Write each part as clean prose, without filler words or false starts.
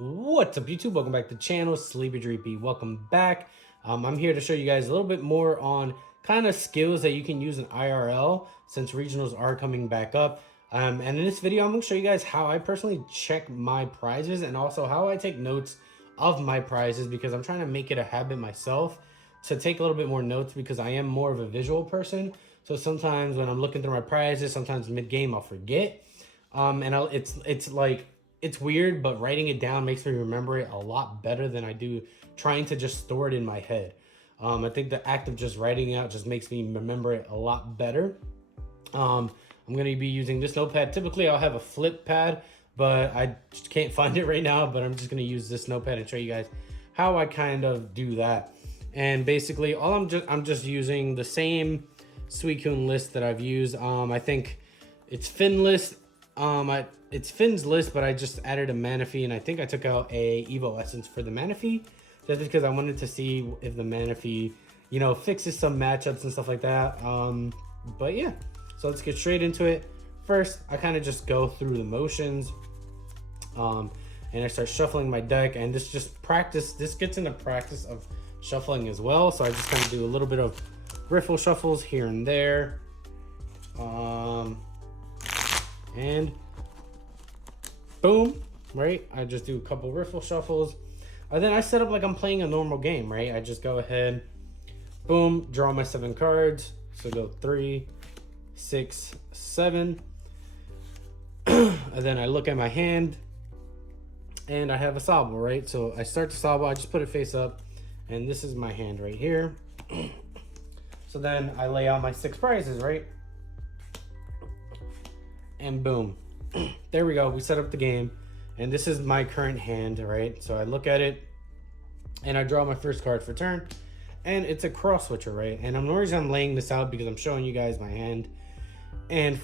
What's up, YouTube? Welcome back to the channel, Sleepy Dreepy. Welcome back. I'm here to show you guys a little bit more on kind of skills that you can use in IRL since regionals are coming back up. And in this video, I'm going to show you guys how I personally check my prizes and also how I take notes of my prizes, because I'm trying to make it a habit myself to take a little bit more notes, because I am more of a visual person. So sometimes when I'm looking through my prizes, sometimes mid-game I'll forget. It's weird, but writing it down makes me remember it a lot better than I do trying to just store it in my head. I think the act of just writing it out just makes me remember it a lot better. I'm going to be using this notepad. Typically, I'll have a flip pad, but I just can't find it right now. But I'm just going to use this notepad and show you guys how I kind of do that. And basically, I'm just using the same Suicune list that I've used. I think it's Finn list. It's Finn's list, but I just added a Manaphy, and I think I took out a Evo Essence for the Manaphy, just because I wanted to see if the Manaphy, fixes some matchups and stuff like that. But yeah, so let's get straight into it. First, I kind of just go through the motions, and I start shuffling my deck, and this just practice. This gets into practice of shuffling as well, so I just kind of do a little bit of riffle shuffles here and there, and boom, right? I just do a couple riffle shuffles. And then I set up like I'm playing a normal game, right? I just go ahead, boom, draw my 7 cards. So go 3, 6, 7. And then I look at my hand, and I have a Sobble, right? So I start the Sobble, I just put it face up, and this is my hand right here. So then I lay out my 6 prizes, right? And boom. There we go. We set up the game, and this is my current hand, right? So I look at it, and I draw my first card for turn, and it's a cross switcher, right? And the reason I'm laying this out because I'm showing you guys my hand, and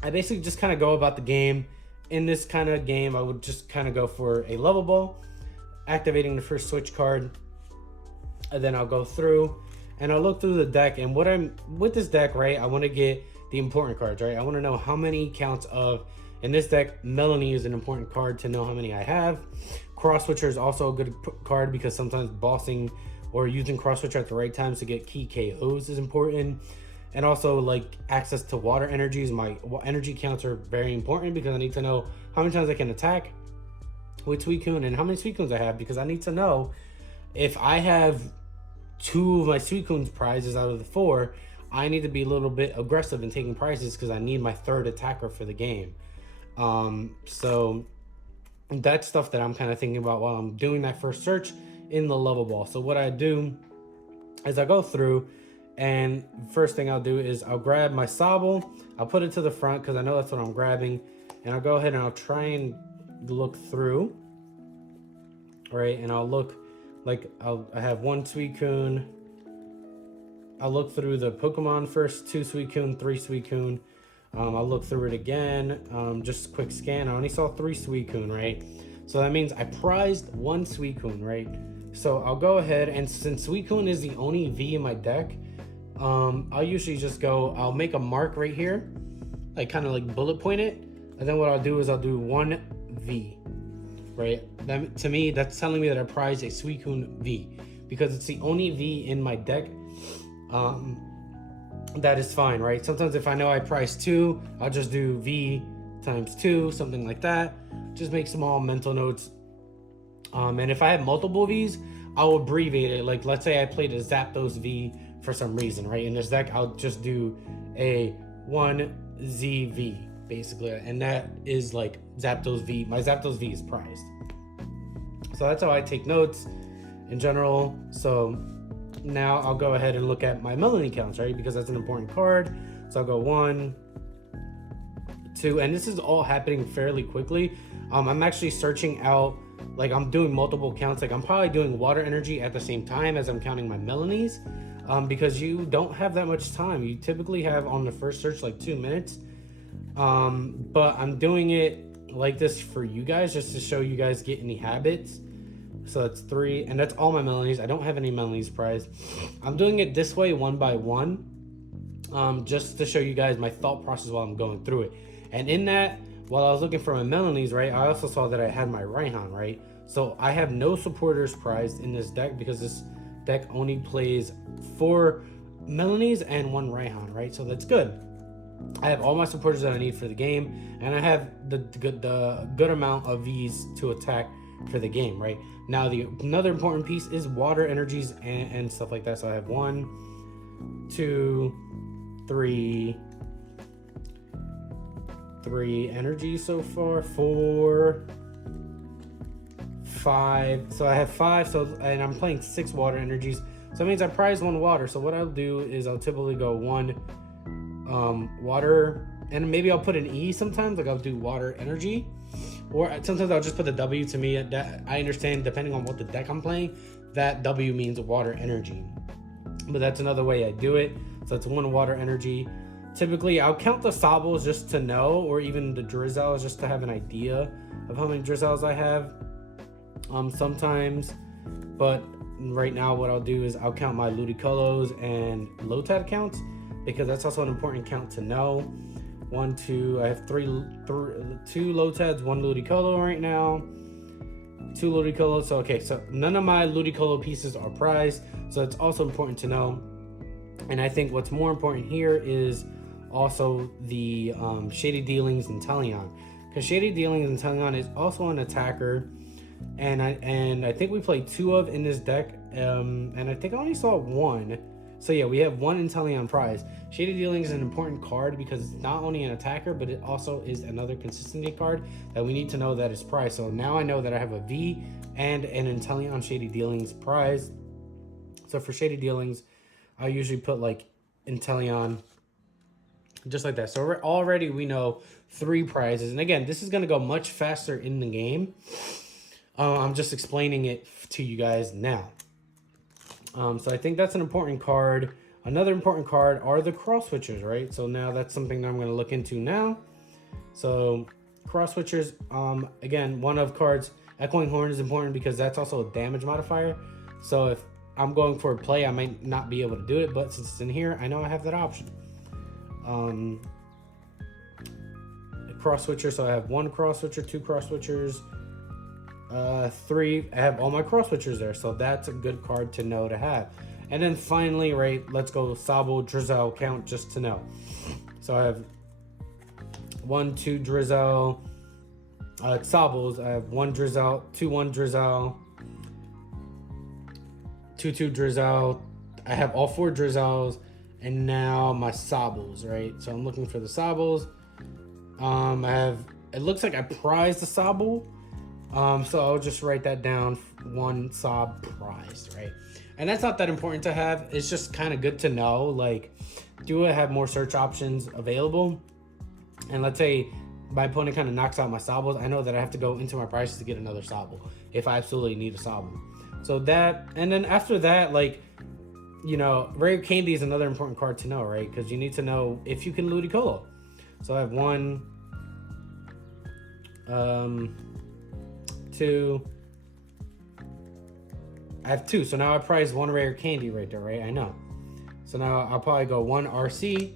I basically just kind of go about the game. In this kind of game, I would just kind of go for a level ball, activating the first switch card, and then I'll go through, and I'll look through the deck, and with this deck, right? I want to get the important cards, right? I want to know how many counts of, in this deck, Melanie is an important card to know how many I have. Cross Switcher is also a good card because sometimes bossing or using Cross Switcher at the right times to get key KOs is important. And also like access to water energies. My energy counts are very important because I need to know how many times I can attack with Suicune and how many Suicunes I have, because I need to know if I have 2 of my Suicune's prizes out of the 4, I need to be a little bit aggressive in taking prizes because I need my 3rd attacker for the game. So that's stuff that I'm kind of thinking about while I'm doing that first search in the level ball. So what I do is I go through, and first thing I'll do is I'll grab my Sobble. I'll put it to the front because I know that's what I'm grabbing. And I'll go ahead and I'll try and look through. Right, and I'll look like I have 1 Suicune. I'll look through the Pokemon first, 2 Suicune, 3 Suicune. I'll look through it again, just a quick scan. I only saw 3 Suicune, right? So that means I prized 1 Suicune, right? So I'll go ahead, and since Suicune is the only V in my deck, I'll usually just I'll make a mark right here, like kind of like bullet point it, and then what I'll do is I'll do 1 V, right? That, to me, that's telling me that I prized a Suicune V, because it's the only V in my deck. That is fine, right? Sometimes if I know I price 2, I'll just do V times 2, something like that. Just make small mental notes. And if I have multiple Vs, I'll abbreviate it. Like, let's say I played a Zapdos V for some reason, right? In this deck, I'll just do a 1ZV, basically. And that is like Zapdos V. My Zapdos V is prized. So that's how I take notes in general. So now I'll go ahead and look at my Melanie counts, right? Because that's an important card. So I'll go 1, 2, and this is all happening fairly quickly. I'm actually searching out, like I'm doing multiple counts. Like I'm probably doing water energy at the same time as I'm counting my Melanies, because you don't have that much time. You typically have on the first search like 2 minutes. But I'm doing it like this for you guys, just to show you guys get any habits. So that's 3, and that's all my Melanies. I don't have any Melanies prized. I'm doing it this way, 1 by 1, just to show you guys my thought process while I'm going through it. And in that, while I was looking for my Melanies, right, I also saw that I had my Raihan, right? So I have no supporters prized in this deck because this deck only plays 4 Melanies and 1 Raihan, right? So that's good. I have all my supporters that I need for the game, and I have the good amount of V's to attack for the game, right? Now, another important piece is water energies and stuff like that. So I have 1, 2, 3 energies so far, 4, 5. So I have 5. So, and I'm playing 6 water energies. So it means I prize 1 water. So what I'll do is I'll typically go 1 water, and maybe I'll put an E sometimes, like I'll do water energy, or sometimes I'll just put the W. To me, that I understand, depending on what the deck I'm playing, that W means water energy, but that's another way I do it. So it's 1 water energy. Typically I'll count the Sobbles just to know, or even the Drizzles just to have an idea of how many Drizzles I have sometimes. But right now what I'll do is I'll count my Ludicolo's and Lotad counts, because that's also an important count to know. 1, 2, I have 2 Lotads, 1 Ludicolo right now, 2 Ludicolos. So okay, so none of my Ludicolo pieces are prized, so it's also important to know. And I think what's more important here is also the Shady Dealings and Teleon, because Shady Dealings and Teleon is also an attacker, and I think we played 2 of in this deck, and I think I only saw 1. So yeah, we have 1 Inteleon prize. Shady Dealing is an important card because it's not only an attacker, but it also is another consistency card that we need to know that is prized. So now I know that I have a V and an Inteleon Shady Dealings prize. So for Shady Dealings, I usually put like Inteleon, just like that. So already we know 3 prizes. And again, this is going to go much faster in the game. I'm just explaining it to you guys now. So I think that's an important card. Another important card are the cross switchers, right? So now that's something that I'm going to look into now. So cross switchers, again, one of cards, Echoing Horn is important because that's also a damage modifier. So if I'm going for a play, I might not be able to do it, but since it's in here, I know I have that option. Cross switcher, so I have 1 cross switcher, 2 cross switchers, 3. I have all my cross switchers there, so that's a good card to know to have. And then finally, right, let's go Sobble Drizzle count just to know. So I have 1, 2 Drizzle, Sobbles. I have 1 Drizzle, 2, 1 Drizzle, 2, 2 Drizzle. I have all 4 Drizzles, and now my Sobbles, right? So I'm looking for the Sobbles. I have, it looks like I prized the Sobble. So I'll just write that down, 1 Sob prize, right? And that's not that important to have. It's just kind of good to know, like, do I have more search options available? And let's say my opponent kind of knocks out my Sobbles, I know that I have to go into my prizes to get another Sobble if I absolutely need a Sobble. So that, and then after that, like, you know, Rare Candy is another important card to know, right? Because you need to know if you can Ludicolo. So I have 1, 2. I have 2, so now I prize 1 Rare Candy right there, right? I know. So now I'll probably go 1 RC,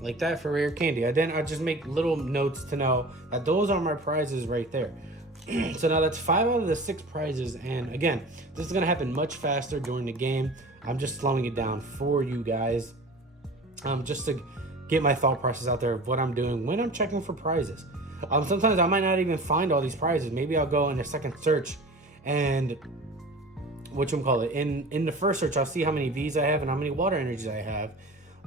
like that, for Rare Candy. And then I'll just make little notes to know that those are my prizes right there. So now that's 5 out of the 6 prizes. And again, this is going to happen much faster during the game. I'm just slowing it down for you guys, just to get my thought process out there of what I'm doing when I'm checking for prizes. Sometimes I might not even find all these prizes. Maybe I'll go in a second search and in the first search, I'll see how many V's I have and how many water energies I have.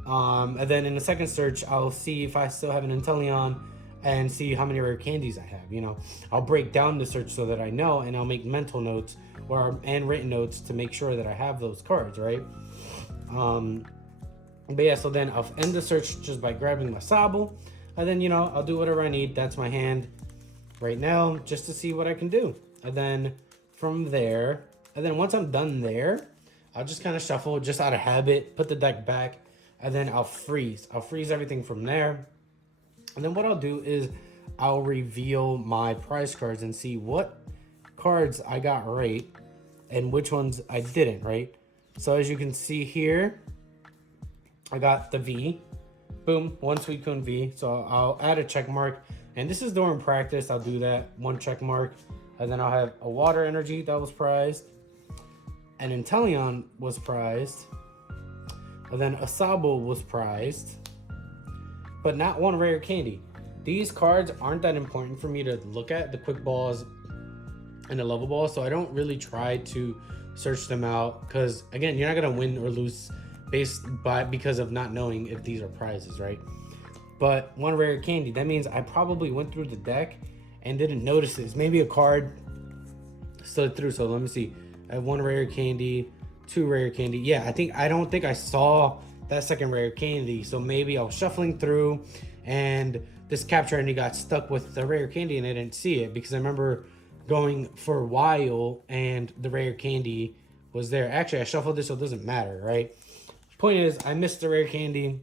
And then in the second search, I'll see if I still have an Inteleon and see how many rare candies I have. You know, I'll break down the search so that I know, and I'll make mental notes and written notes to make sure that I have those cards, right? But yeah, so then I'll end the search just by grabbing my Sobble, and then, you know, I'll do whatever I need. That's my hand right now, just to see what I can do. And then from there, and then once I'm done there, I'll just kind of shuffle just out of habit, put the deck back, and then I'll freeze. I'll freeze everything from there. And then what I'll do is I'll reveal my prize cards and see what cards I got right and which ones I didn't, right? So as you can see here, I got the V. Boom, 1 Suicune V. So I'll add a check mark And this is during practice. I'll do that, 1 check mark. And then I'll have a water energy that was prized. An Inteleon was prized. And then a Sabo was prized. But not 1 rare candy. These cards aren't that important for me to look at, the quick balls and the level balls. So I don't really try to search them out. Because again, you're not going to win or lose because of not knowing if these are prizes, right? But 1 rare candy, that means I probably went through the deck and didn't notice this. Maybe a card slid through. So let me see. I have 1 rare candy, 2 rare candy. Yeah, I don't think I saw that 2nd rare candy. So maybe I was shuffling through and this capture entry got stuck with the rare candy and I didn't see it, because I remember going for a while and the rare candy was there. Actually, I shuffled this, so it doesn't matter, right? Point is, I missed the rare candy,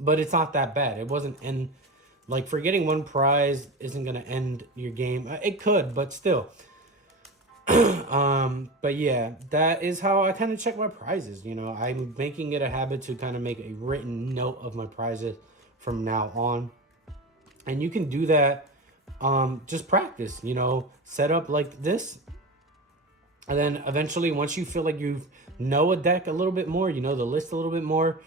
but it's not that bad. It wasn't in, like, for getting 1 prize isn't going to end your game. It could, but still. But yeah, that is how I kind of check my prizes. You know, I'm making it a habit to kind of make a written note of my prizes from now on. And you can do that, just practice, you know, set up like this. And then eventually, once you feel like you know a deck a little bit more, you know the list a little bit more,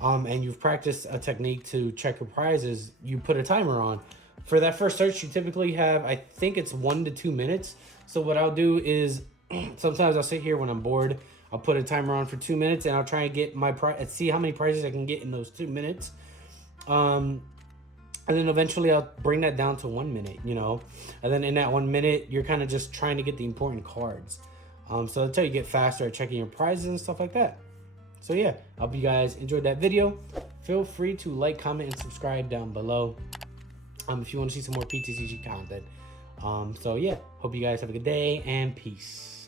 and you've practiced a technique to check your prizes, you put a timer on. For that first search, you typically have, I think it's 1 to 2 minutes. So what I'll do is, sometimes I'll sit here when I'm bored, I'll put a timer on for 2 minutes, and I'll try and get my see how many prizes I can get in those 2 minutes. And then eventually I'll bring that down to 1 minute, you know. And then in that 1 minute, you're kind of just trying to get the important cards. So that's how you get faster at checking your prizes and stuff like that. So yeah, I hope you guys enjoyed that video. Feel free to like, comment, and subscribe down below if you want to see some more PTCG content. So yeah, hope you guys have a good day and peace.